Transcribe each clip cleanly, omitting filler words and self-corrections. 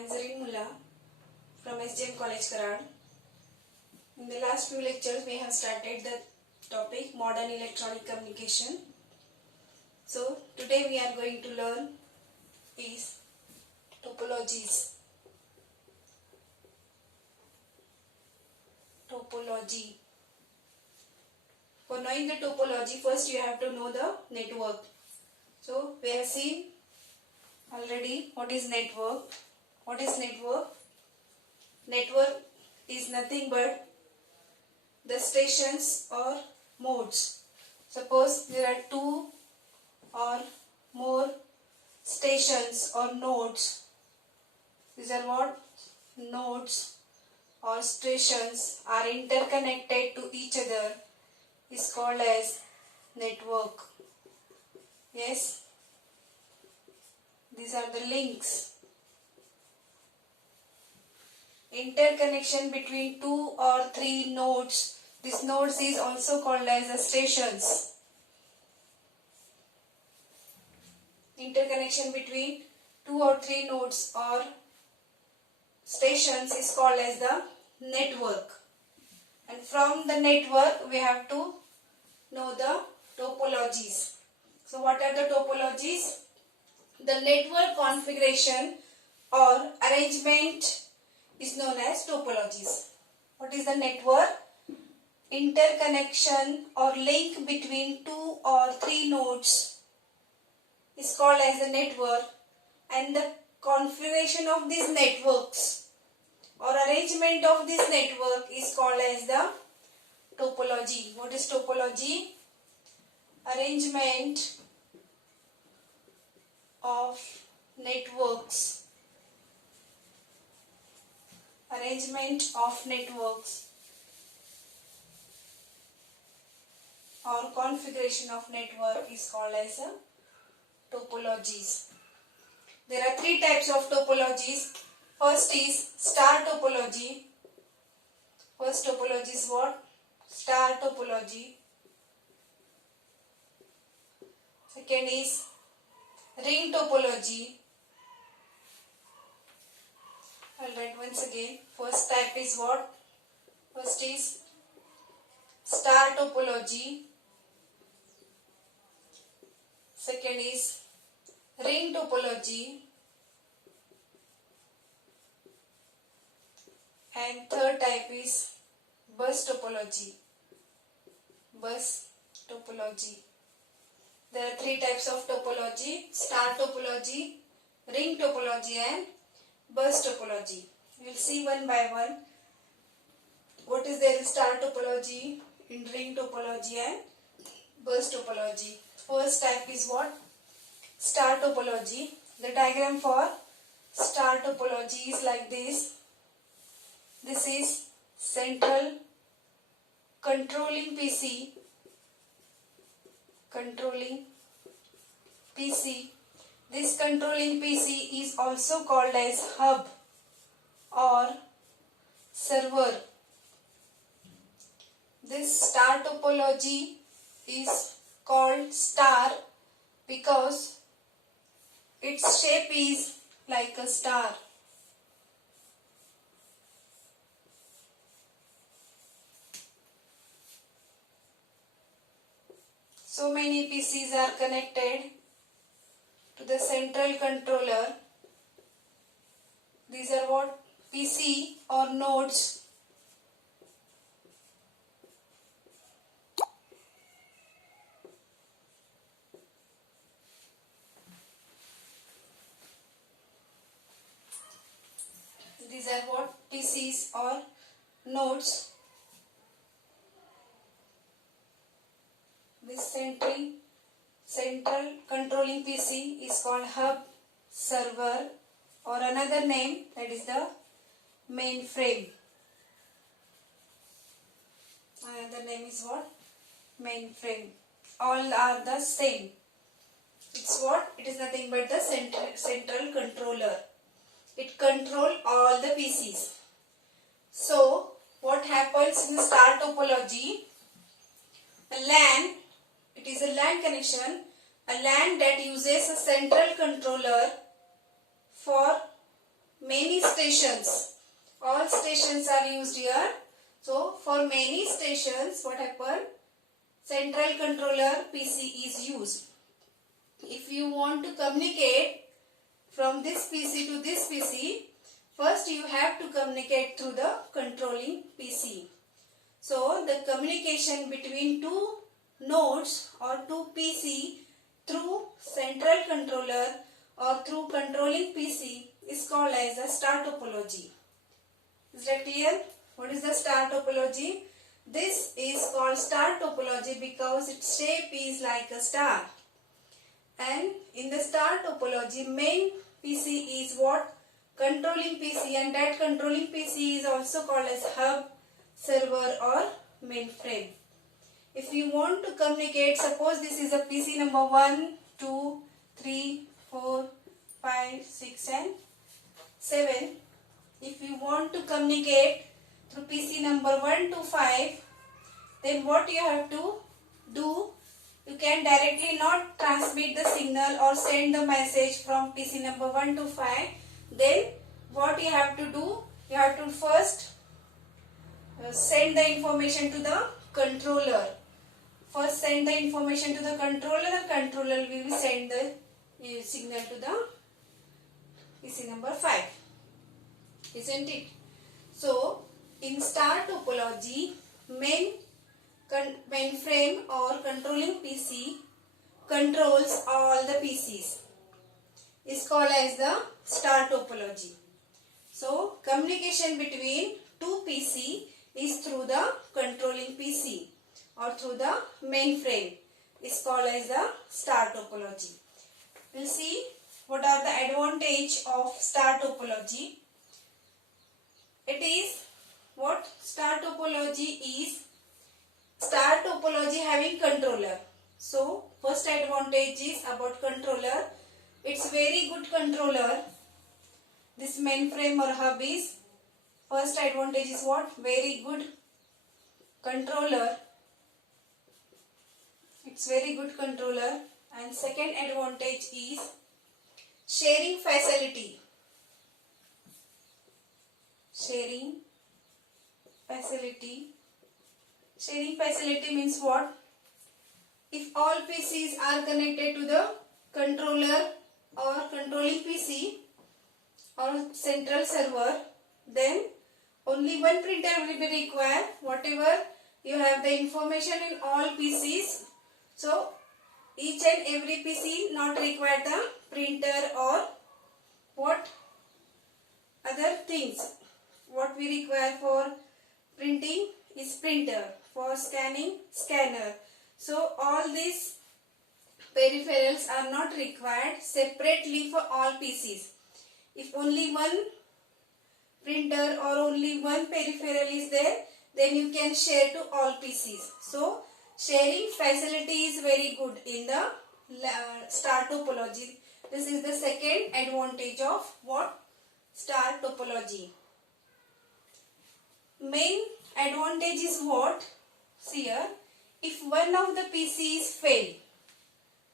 am Zareen Mullah from SGM College Karad. In the last few lectures we have started the topic modern electronic communication. So today we are going to learn is topologies. Topology. For knowing the topology, first you have to know the network. So we have seen already what is network. What is network? Network is nothing but the stations or modes. Suppose there are two or more stations or nodes. These are what? Nodes or stations are interconnected to each other is called as network. Yes, these are the links. Interconnection between two or three nodes. This nodes is also called as the stations. Interconnection between two or three nodes or stations is called as the network. And from the network we have to know the topologies. So what are the topologies? The network configuration or arrangement is known as topologies. What is the network? Interconnection or link between two or three nodes is called as the network, and the configuration of these networks or arrangement of this network is called as the topology. What is topology? Arrangement of networks. Arrangement of networks or configuration of network is called as a topologies. There are three types of topologies. First is star topology. First topology is what? Star topology. Second is ring topology. I'll write once again. First type is what? First is star topology. Second is ring topology. And third type is bus topology. Bus topology. There are three types of topology: star topology, ring topology and bus topology. We will see one by one what is there in star topology, in ring topology and bus topology. First type is what? Star topology. The diagram for star topology is like this. This is central controlling PC. Controlling PC. This controlling PC is also called as hub or server. This star topology is called star because its shape is like a star. So many PCs are connected to the central controller. These are what? PC or nodes. These are what? PCs or nodes. This central controlling PC is called hub, server, or another name, that is the mainframe. Another name is what? Mainframe. All are the same. It's what? It is nothing but the central controller. It controls all the PCs. So what happens in star topology? A LAN, it is a LAN connection, a LAN that uses a central controller for many stations. All stations are used here. So for many stations, what happen? Central controller PC is used. If you want to communicate from this PC to this PC, first you have to communicate through the controlling PC. So the communication between two nodes or two PC through central controller or through controlling PC is called as the star topology. Is that clear? What is the star topology? This is called star topology because its shape is like a star. And in the star topology, main PC is what? Controlling PC, and that controlling PC is also called as hub, server or mainframe. If you want to communicate, suppose this is a PC number 1, 2, 3, 4, 5, 6 and 7. If you want to communicate through PC number 1 to 5, then what you have to do? You can directly not transmit the signal or send the message from PC number 1 to 5. Then what you have to do? You have to first send the information to the controller. First send the information to the controller will send the signal to the PC number 5. Isn't it? So in star topology, mainframe or controlling PC controls all the PCs. Is called as the star topology. So communication between two PC is through the controlling PC or through the mainframe is called as the star topology. We'll see what are the advantage of star topology. It is what star topology is. Star topology having controller. So first advantage is about controller. It's very good controller. This mainframe or hub is first advantage is what? Very good controller. It's very good controller. And second advantage is sharing facility. Sharing facility. Sharing facility means what? If all PCs are connected to the controller or controlling PC or central server, then only one printer will be required. Whatever you have the information in all PCs, so each and every PC not require the printer or what other things. What we require for printing is printer, for scanning scanner. So all these peripherals are not required separately for all PCs. If only one printer or only one peripheral is there, then you can share to all PCs. So sharing facility is very good in the star topology. This is the second advantage of what? Star topology. Main advantage is what? See here, if one of the PCs fail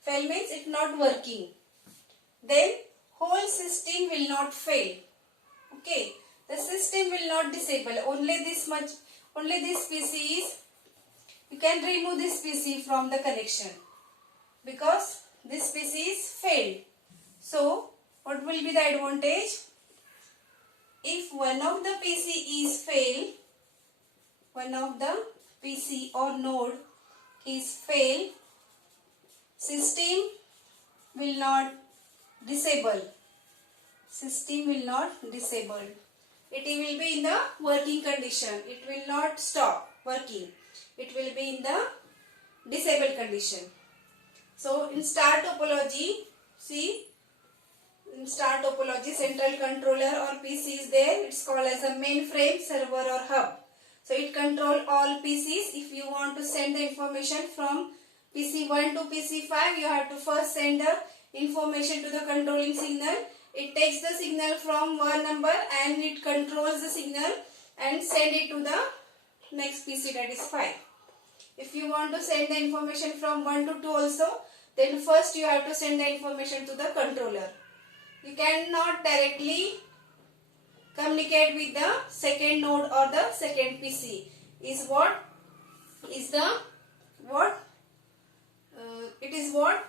means it not working, then whole system will not fail. Okay, the system will not disable. Only this PC is, you can remove this PC from the connection because this PC is failed. So what will be the advantage? If one of the PC is failed, one of the PC or node is failed, system will not disable. System will not disable. It will be in the working condition. It will not stop working. It will be in the disabled condition. So in star topology, see, in star topology, central controller or PC is there. It's called as a mainframe, server or hub. So it control all PCs. If you want to send the information from PC 1 to PC 5, you have to first send the information to the controlling signal. It takes the signal from one number and it controls the signal and send it to the next PC, that is 5. If you want to send the information from 1 to 2 also, then first you have to send the information to the controller. You cannot directly communicate with the second node or the second PC is what is the what it is what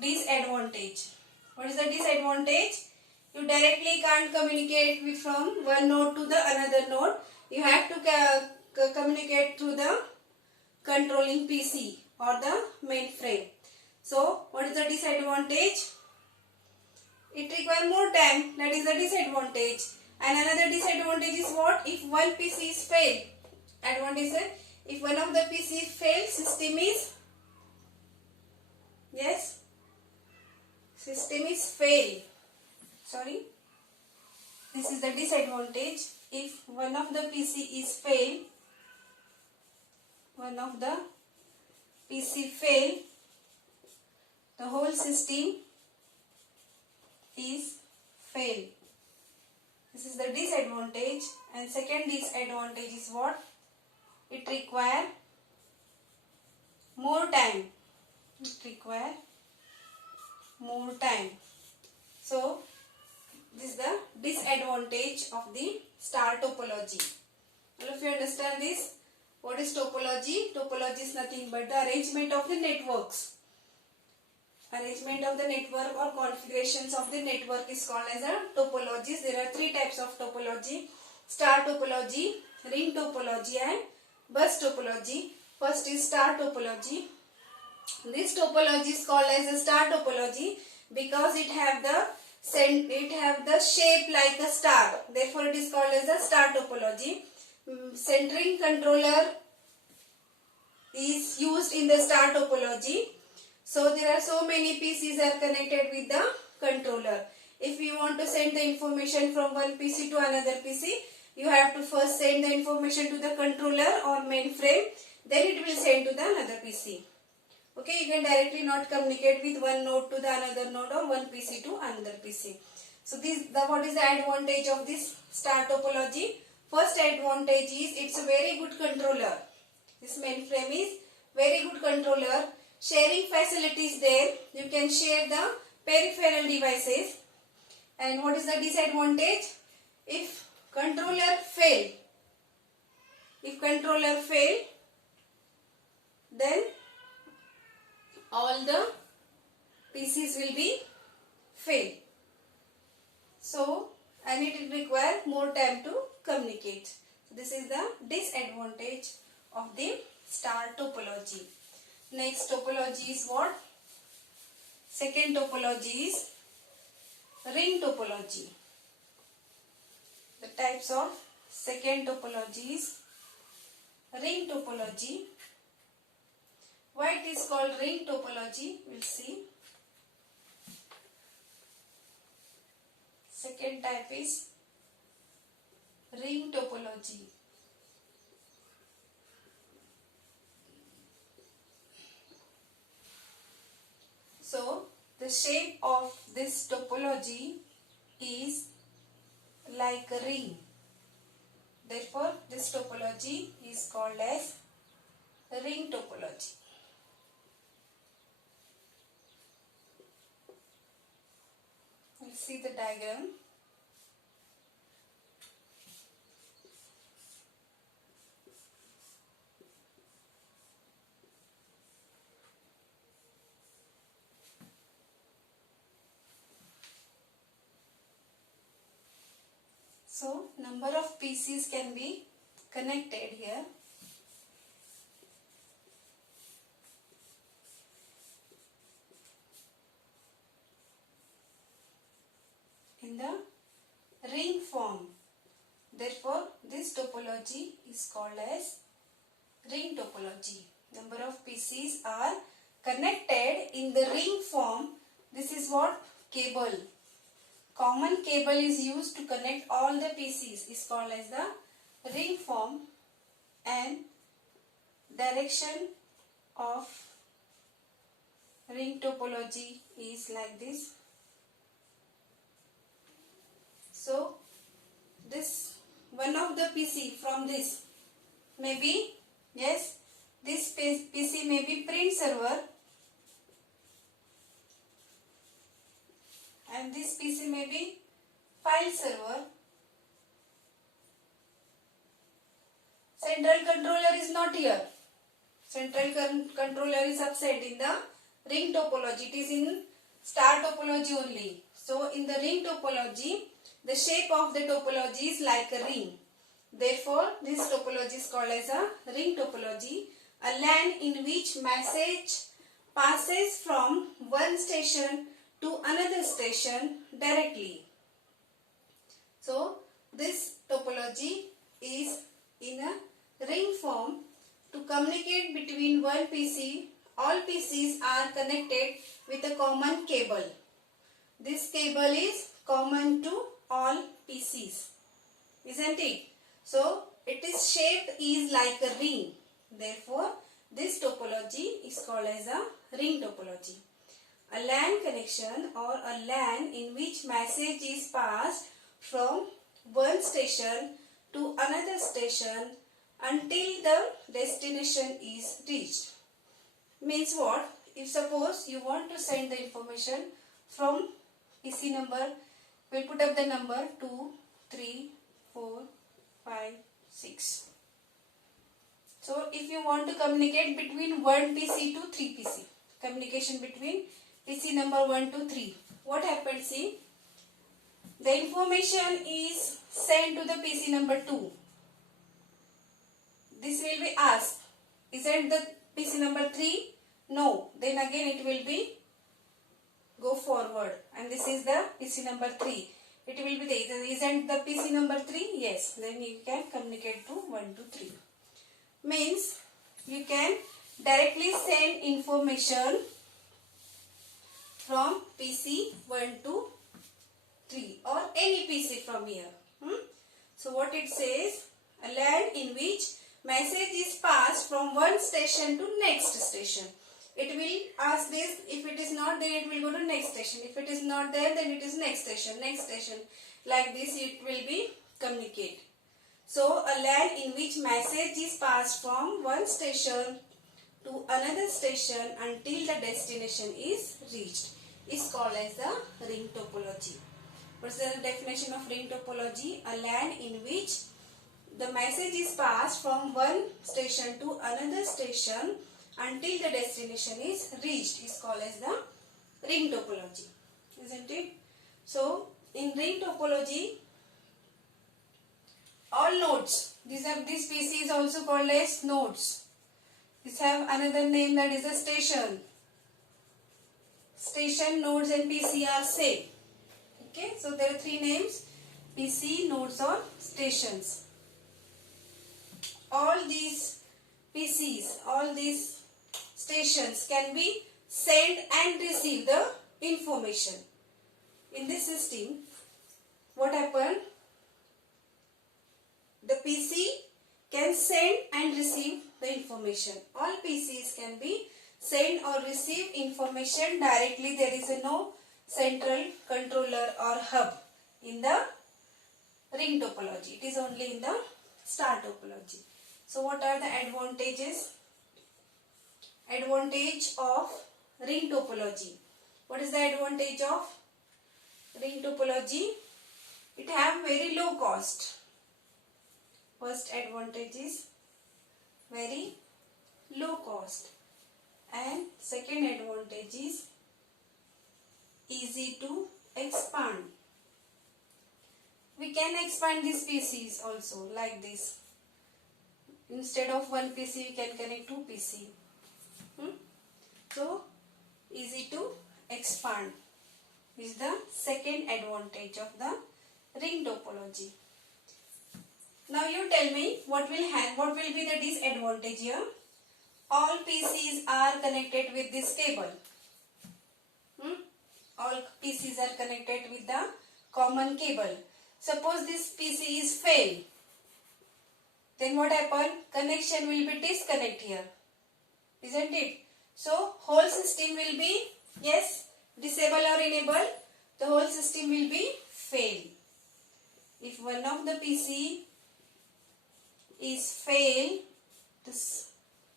disadvantage. What is the disadvantage? You directly can't communicate with from one node to the another node. You have to communicate through the controlling PC or the mainframe. So what is the disadvantage? It requires more time. That is the disadvantage. And another disadvantage is what? If one PC is failed. Advantage is if one of the PC fails, system is yes, system is fail. Sorry. This is the disadvantage. If one of the PC is fail, one of the PC fail, the whole system is fail. This is the disadvantage. And second disadvantage is what? It require more time. It require more time. So this is the disadvantage of the star topology. All of you understand this? What is topology? Topology is nothing but the arrangement of the networks. Arrangement of the network or configurations of the network is called as a topologies. There are three types of topology: star topology, ring topology and bus topology. First is star topology. This topology is called as a star topology because it have the shape like a star. Therefore, it is called as a star topology. Centering controller is used in the star topology. So there are so many PCs are connected with the controller. If you want to send the information from one PC to another PC, you have to first send the information to the controller or mainframe. Then it will send to the another PC. Okay, you can directly not communicate with one node to the another node or one PC to another PC. So what is the advantage of this star topology? First advantage is it's a very good controller. This mainframe is very good controller. Sharing facilities there. You can share the peripheral devices. And what is the disadvantage? If controller fail, then all the PCs will be fail. So, and it will require more time to communicate. So, this is the disadvantage of the star topology. Next topology is what? Second topology is ring topology. The types of second topology is ring topology. Why it is called ring topology? We'll see. Second type is ring topology. So, the shape of this topology is like a ring. Therefore, this topology is called as ring topology. Let's see the diagram. So, number of PCs can be connected here. In the ring form. Therefore, this topology is called as ring topology. Number of PCs are connected in the ring form. This is what? Cable. Common cable is used to connect all the PCs is called as the ring form, and direction of ring topology is like this. So, this one of the PC from this may be, yes, this PC may be print server and this PC may be file server, central controller is absent in the ring topology. It is in star topology only. So in the ring topology, the shape of the topology is like a ring. Therefore, this topology is called as a ring topology, a LAN in which message passes from one station to another station directly. So, this topology is in a ring form. To communicate between one PC, all PCs are connected with a common cable. This cable is common to all PCs, isn't it? So, it is shaped is like a ring. Therefore, this topology is called as a ring topology. A LAN connection or a LAN in which message is passed from one station to another station until the destination is reached. Means what? If suppose you want to send the information from PC number, we'll put up the number 2, 3, 4, 5, 6. So if you want to communicate between one PC to 3 PC, communication between PC number 1 to 3, what happens? See, the information is sent to the PC number 2. This will be asked, isn't the PC number 3? No. Then again it will be go forward, and this is the PC number 3. It will be the, isn't the PC number 3? Yes. Then you can communicate to 1 to 3. Means you can directly send information from PC 1 to 3 or any PC from here. So what it says, a LAN in which message is passed from one station to next station. It will ask this, if it is not there, it will go to next station. If it is not there, then it is next station, next station. Like this it will be communicate. So a LAN in which message is passed from one station to another station until the destination is reached is called as the ring topology. What is the definition of ring topology? A LAN in which the message is passed from one station to another station until the destination is reached is called as the ring topology, isn't it? So in ring topology, all nodes, this PC is also called as nodes. This have another name, that is a station. Station, nodes and PC are same. Okay, so there are three names: PC, nodes or stations. All these PCs, all these stations can be send and receive the information. In this system, what happened? The PC can send and receive the information. All PCs can be send or receive information directly. There is no central controller or hub in the ring topology. It is only in the star topology. So what are the advantages? Advantage of ring topology. What is the advantage of ring topology? It have very low cost. First advantage is very low cost, and second advantage is easy to expand. We can expand these PCs also like this. Instead of one PC, we can connect two PC. So easy to expand is the second advantage of the ring topology. Now you tell me what will be the disadvantage here? All PCs are connected with this cable. All PCs are connected with the common cable. Suppose this PC is fail. Then what happen? Connection will be disconnect here. Isn't it? So whole system will be, yes, disable or enable. The whole system will be fail. If one of the PC is fail, this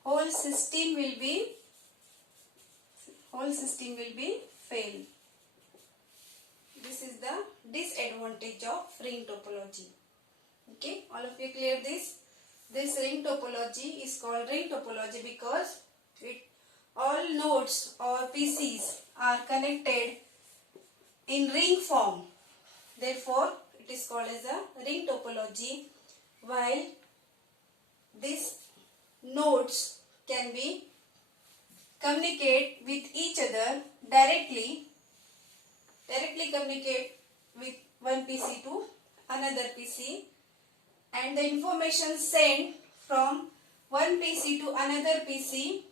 whole system will be fail. This is the disadvantage of ring topology. Okay, all of you clear this? This ring topology is called ring topology because all nodes or PCs are connected in ring form. Therefore, it is called as a ring topology, while these nodes can be communicate with each other directly communicate with one PC to another PC, and the information sent from one PC to another PC,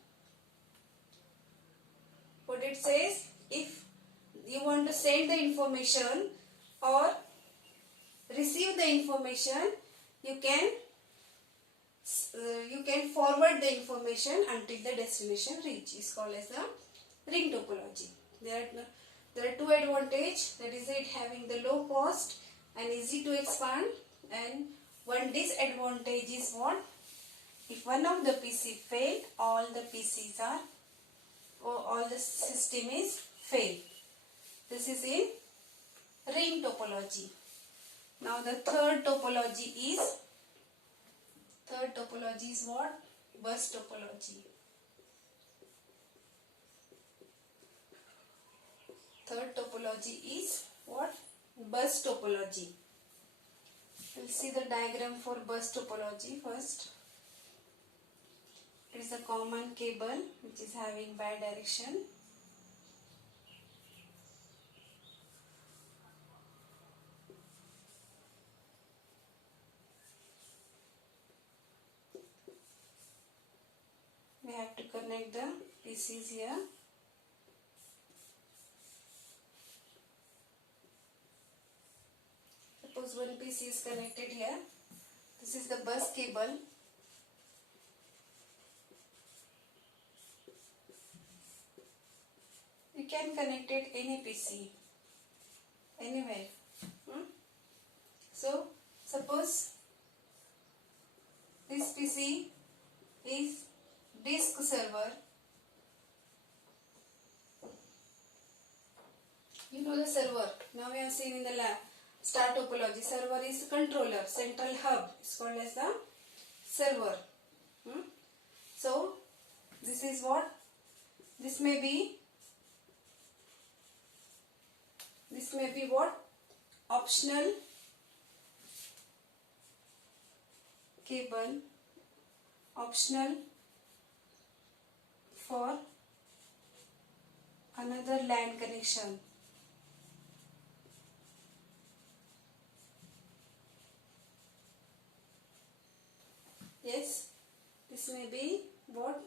what it says, if you want to send the information or receive the information, you can forward the information until the destination reach. Is called as the ring topology. There are two advantages, that is it having the low cost and easy to expand, and one disadvantage is what? If one of the PC failed, all the PCs are, or all the system is failed. This is in ring topology. Now the third topology is what? Bus topology. Third topology is what? Bus topology. We'll see the diagram for bus topology first. It is a common cable which is having bidirection. We have to connect the PCs here. Suppose one PC is connected here. This is the bus cable. You can connect it any PC, anywhere. So, suppose this PC is disk server. You know the server. Now we have seen in the lab. Star topology. Server is controller. Central hub is called as the server. So, this is what? This may be what? Optional cable. Optional for another LAN connection. Yes, this may be what?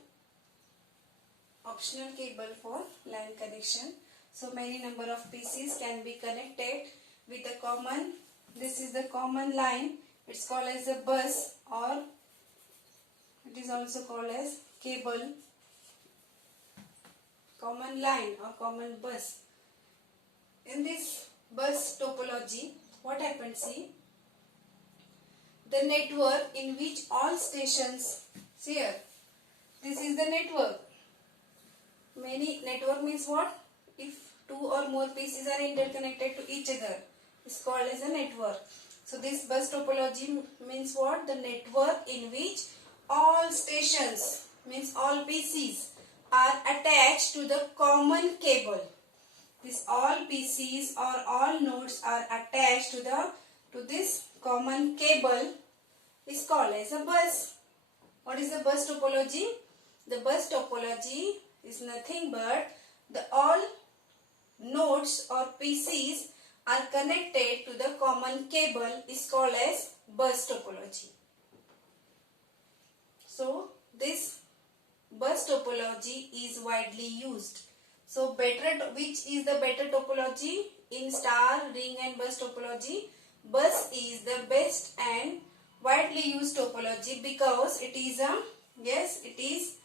Optional cable for LAN connection. So many number of PCs can be connected with a common, this is the common line. It's called as a bus, or it is also called as cable, common line or common bus. In this bus topology, what happens? See, the network in which all stations, see here, this is the network. Many network means what? If two or more PCs are interconnected to each other, it's called as a network. So this bus topology means what? The network in which all stations, means all PCs, are attached to the common cable. This all PCs or all nodes are attached to this common cable is called as a bus. What is the bus topology? The bus topology is nothing but the all nodes or PCs are connected to the common cable is called as bus topology. So this bus topology is widely used. So which is the better topology in star, ring and bus topology? Bus is the best and widely used topology because it is it is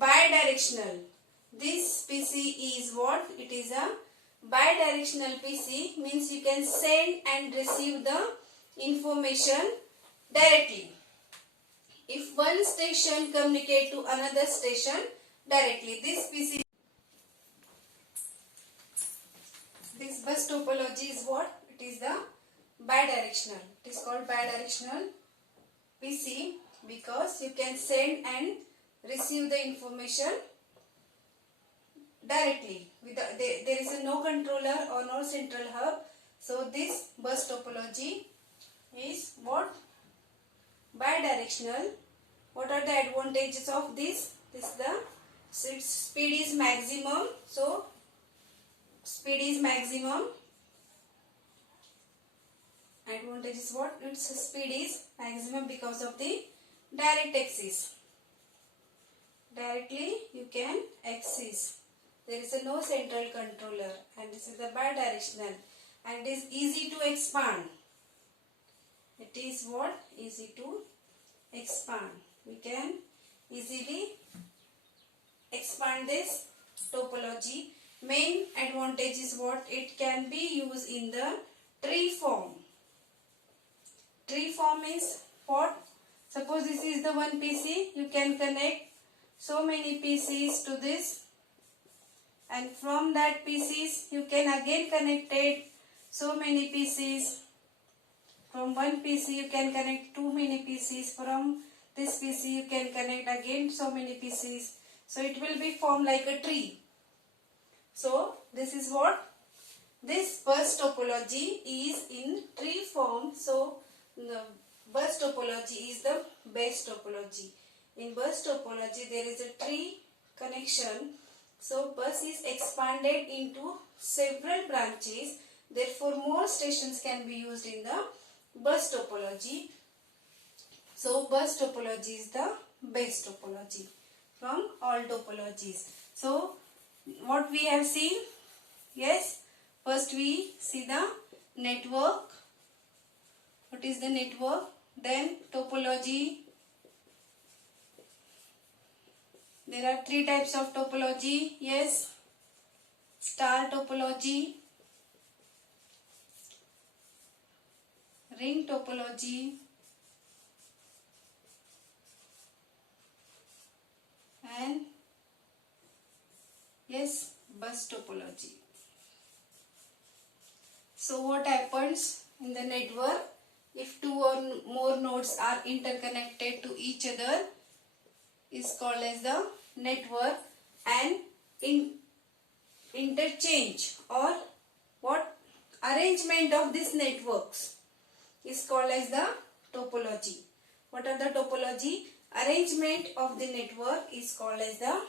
bidirectional. This PC is what? It is a bidirectional PC, means you can send and receive the information directly. If one station communicate to another station directly, this bus topology is what? It is the bidirectional. It is called bidirectional PC. because you can send and receive the information directly. There is no controller or no central hub. So this bus topology is what? Bidirectional. What are the advantages of this? Its speed is maximum. So speed is maximum. Advantage is what? Its speed is maximum because of the direct access. Directly you can access. There is no central controller, and this is the bidirectional, and it is easy to expand. It is what? Easy to expand. We can easily expand this topology. Main advantage is what? It can be used in the tree form. Tree form is what? Suppose this is the one PC. You can connect so many PCs to this, and from that PCs you can again connect so many PCs. From one PC you can connect too many PCs. From this PC you can connect again so many PCs. So it will be formed like a tree. So this is what? This bus topology is in tree form. So the bus topology is the best topology. In bus topology there is a tree connection. So bus is expanded into several branches. Therefore more stations can be used in the bus topology. So bus topology is the best topology from all topologies. So what we have seen? Yes, first we see the network. What is the network? Then topology. There are three types of topology. Yes, star topology, ring topology, and yes, bus topology. So what happens in the network? If two or more nodes are interconnected to each other, is called as the network, and interchange or what? Arrangement of these networks is called as the topology. What are the topology? Arrangement of the network is called as the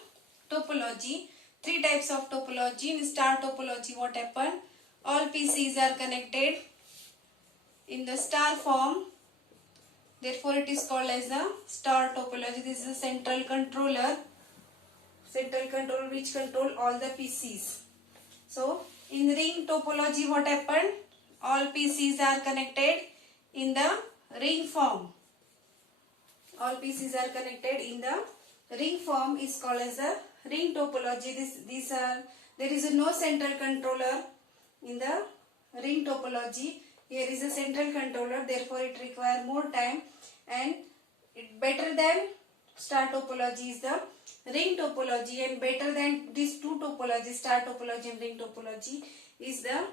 topology. Three types of topology. In star topology, what happened? All PCs are connected in the star form. Therefore, it is called as the star topology. This is a central controller. Central controller which control all the PCs. So, in ring topology, what happened? All PCs are connected in the ring form. All PCs are connected in the ring form is called as the ring topology. There is no central controller in the ring topology. Here is a central controller, therefore it requires more time, and better than star topology is the ring topology, and better than these two topologies, star topology and ring topology, is the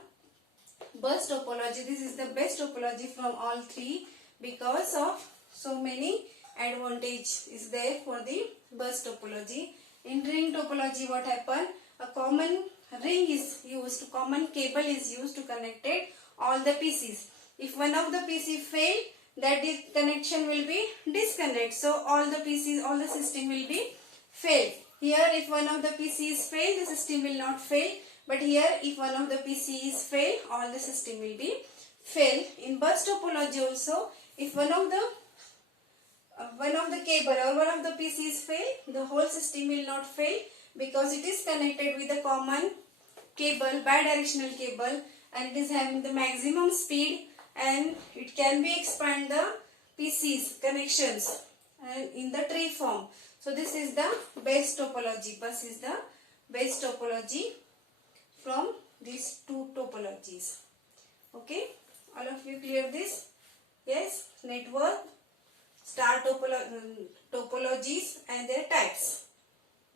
bus topology. This is the best topology from all three because of so many advantage is there for the bus topology. In ring topology, what happened? A common ring is used, common cable is used to connect all the PCs. If one of the PC fail, that connection will be disconnected. So all the PCs, all the system will be fail. Here if one of the PCs fail, the system will not fail. But here if one of the PCs fail, all the system will be fail. In bus topology also, if one of the cable or one of the PCs fail, the whole system will not fail because it is connected with a common cable, bidirectional cable, and it is having the maximum speed, and it can be expand the PCs connections and in the tree form. So this is the best topology. Bus is the best topology from these two topologies. Okay, all of you clear this? Yes, network, star topologies and their types.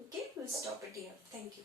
Okay, we'll stop it here. Thank you.